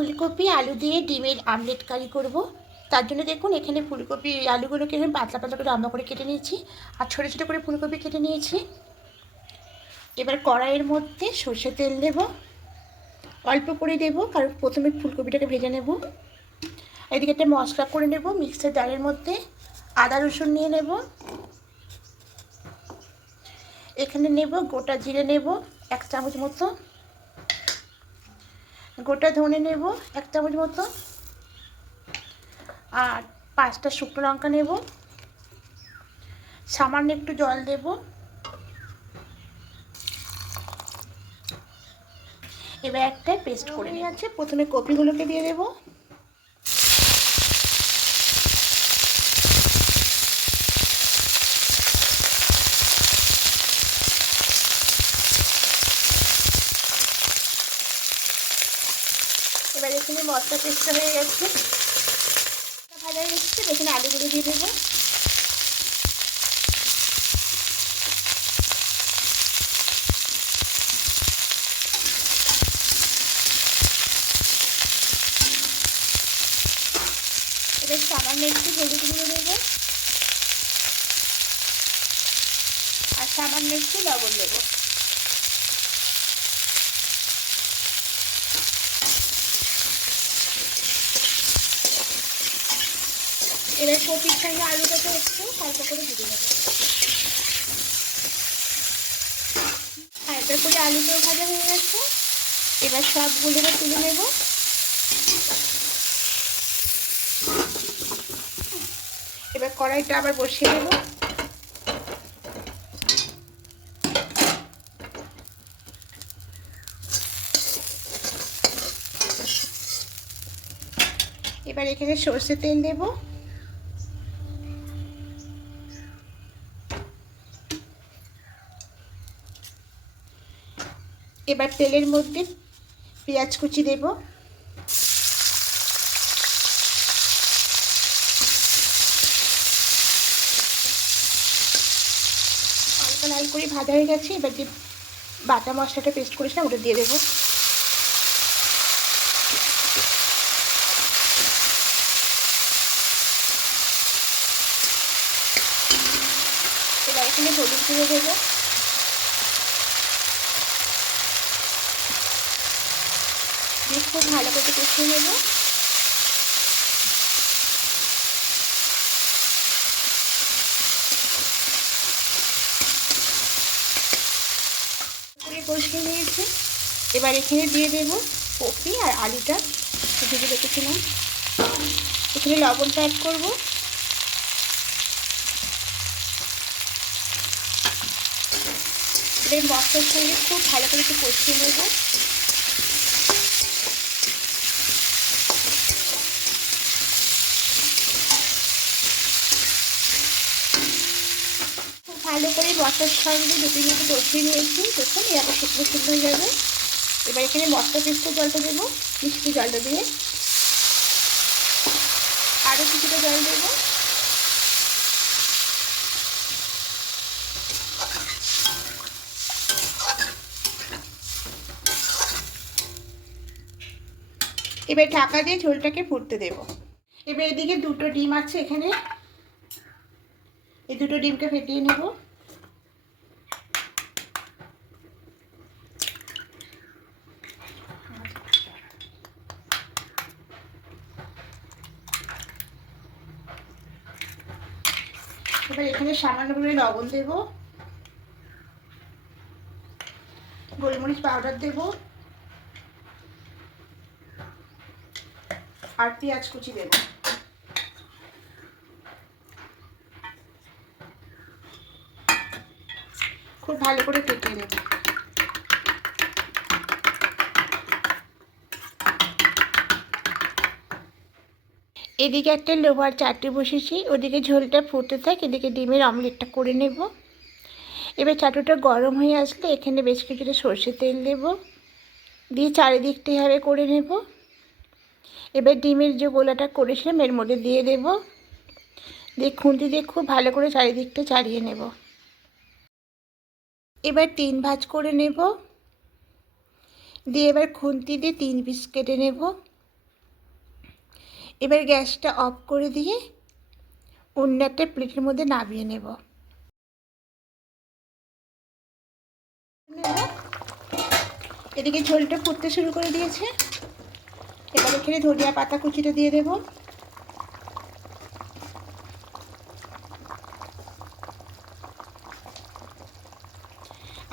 ফুলকপি আলু দিয়ে ডিমের আমলেট কারি করব। তার জন্য দেখুন এখানে ফুলকপি আলুগুলোকে আমি পাতলা পাতলা করে লম্বা করে কেটে নিয়েছি আর ছোটো ছোটো করে ফুলকপি কেটে নিয়েছি। এবার কড়াইয়ের মধ্যে সর্ষে তেল দেব, অল্প করে দেব কারণ প্রথমে ফুলকপিটাকে ভেজে নেব। এদিকে একটা মশলা করে নেব মিক্সার জারের মধ্যে। আদা রসুন নিয়ে নেব, এখানে নেব গোটা জিরে নেব 1 চামচ মতো, গোটা ধনে নেব 1 চামচ মতো, আর 5টা শুকনো লঙ্কা নেব। সামান্য একটু জল দেব। এবার একটা পেস্ট করে নিয়ে আছে। প্রথমে কপিগুলোকে দিয়ে দেব, এবার এখানে মশলা পেস্টটা হয়ে গেছে, ভাজা হয়ে গেছে। এখানে আলুগুলো দিয়ে দেবো, এবার সামান্য একটু হলুদ গুঁড়ো দেবো আর সামান্য একটু লবণ দেবো। এবার কপির সঙ্গে আলুটাকে একটু হালকা করে দিয়ে দেবো। হালকা করে আলুটাও ভাজা হয়ে গেছে। এবার সবগুলো তুলে নেব। এবার কড়াইটা আবার বসিয়ে দেব। এবার এখানে সর্ষের তেল দেব, এবার তেলের মধ্যে পেঁয়াজ কুচি দেব, হালকা লাল করে ভাজা হয়ে গেছে। এবার যে বাটা মশলাটা পেস্ট করেছিলাম ওটা দিয়ে দেবো। এবার এখানে হলুদ গুঁড়ো দেবো, দিয়ে খুব ভালো করে কষিয়ে নেব। কষিয়ে নিয়েছি। এবার এখানে দিয়ে দেবো কপি আর আলুটা ভেজে রেখেছিলাম। এখানে লবণটা অ্যাড করব, এবার মশলার সঙ্গে খুব ভালো করে একটু কষিয়ে নেব। খুব ভালো করে মশলার সঙ্গে 2-3 মিনিট কষিয়ে নিয়েছি। দেখুন এবার শুকনো শুকনো হয়ে যাবে। এবার এখানে মশলা পেস্টের জলটা দেবো, মিষ্টি জলটা দিয়ে আরও কিছুটা জল দেবো। এবার ঢাকা দিয়ে ঝোলটাকে ফুটতে দেব। এবার এদিকে 2টো ডিম আছে, এখানে এই 2টো ডিমকে ফেটিয়ে নেব। এবার এখানে সামান্য করে লবণ দেব, গোলমরিচ পাউডার দেব আর পেঁয়াজ কুচি দেব। খুব ভালো করে ফেটিয়ে নেব। এদিকে একটা লোহার চাটনি বসেছি, ওদিকে ঝোলটা ফুটে থাকে, এদিকে ডিমের অমলেটটা করে নেব। এবার চাটুটা গরম হয়ে আসলে এখানে বেশ কিছুটা সর্ষের তেল দেব, দিয়ে চারিদিকটা এভাবে করে নেব। এবার ডিমের যে গোলাটা করেছিলাম এর মধ্যে দিয়ে দেব, দিয়ে খুন্তি দিয়ে খুব ভালো করে চারিদিকটা চাড়িয়ে নেব। এবার 3 ভাঁজ করে নেব, দিয়ে এবার খুন্তি দিয়ে 3 পিস কেটে নেব। এবার গ্যাসটা অফ করে দিয়ে অন্য একটা প্লেটের মধ্যে নামিয়ে নেব। এদিকে ঝোলটা ফুটতে শুরু করে দিয়েছে। এবার এখানে ধনিয়া পাতা কুচিটা দিয়ে দেব।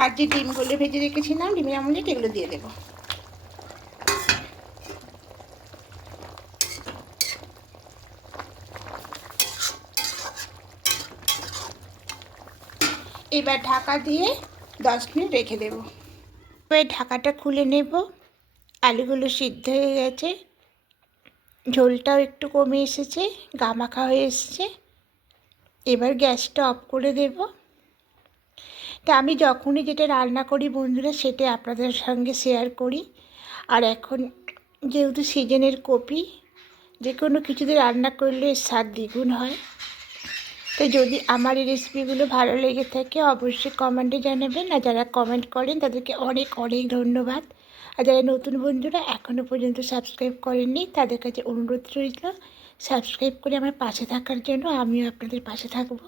আর যে ডিমগুলো ভেজে রেখেছিলাম, ডিমের অমলেট, এগুলো দিয়ে দেব। এবার ঢাকা দিয়ে 10 মিনিট রেখে দেব। এবার ঢাকাটা খুলে নেব। আলুগুলো সিদ্ধ হয়ে গেছে, ঝোলটাও একটু কমে এসেছে, গামাখা হয়ে এসেছে। এবার গ্যাসটা অফ করে দেব। তা আমি যখনই যেটা রান্না করি বন্ধুরা, সেটা আপনাদের সঙ্গে শেয়ার করি। আর এখন যেহেতু সিজনের কপি, যে কোনো কিছুতে রান্না করলে স্বাদ দ্বিগুণ হয়। তো যদি আমার এই রেসিপিগুলো ভালো লেগে থাকে অবশ্যই কমেন্টে জানাবেন। আর যারা কমেন্ট করেন তাদেরকে অনেক অনেক ধন্যবাদ। আর যারা নতুন বন্ধুরা এখনও পর্যন্ত সাবস্ক্রাইব করেননি তাদের কাছে অনুরোধ রইল সাবস্ক্রাইব করে আমার পাশে থাকার জন্য। আমিও আপনাদের পাশে থাকবো।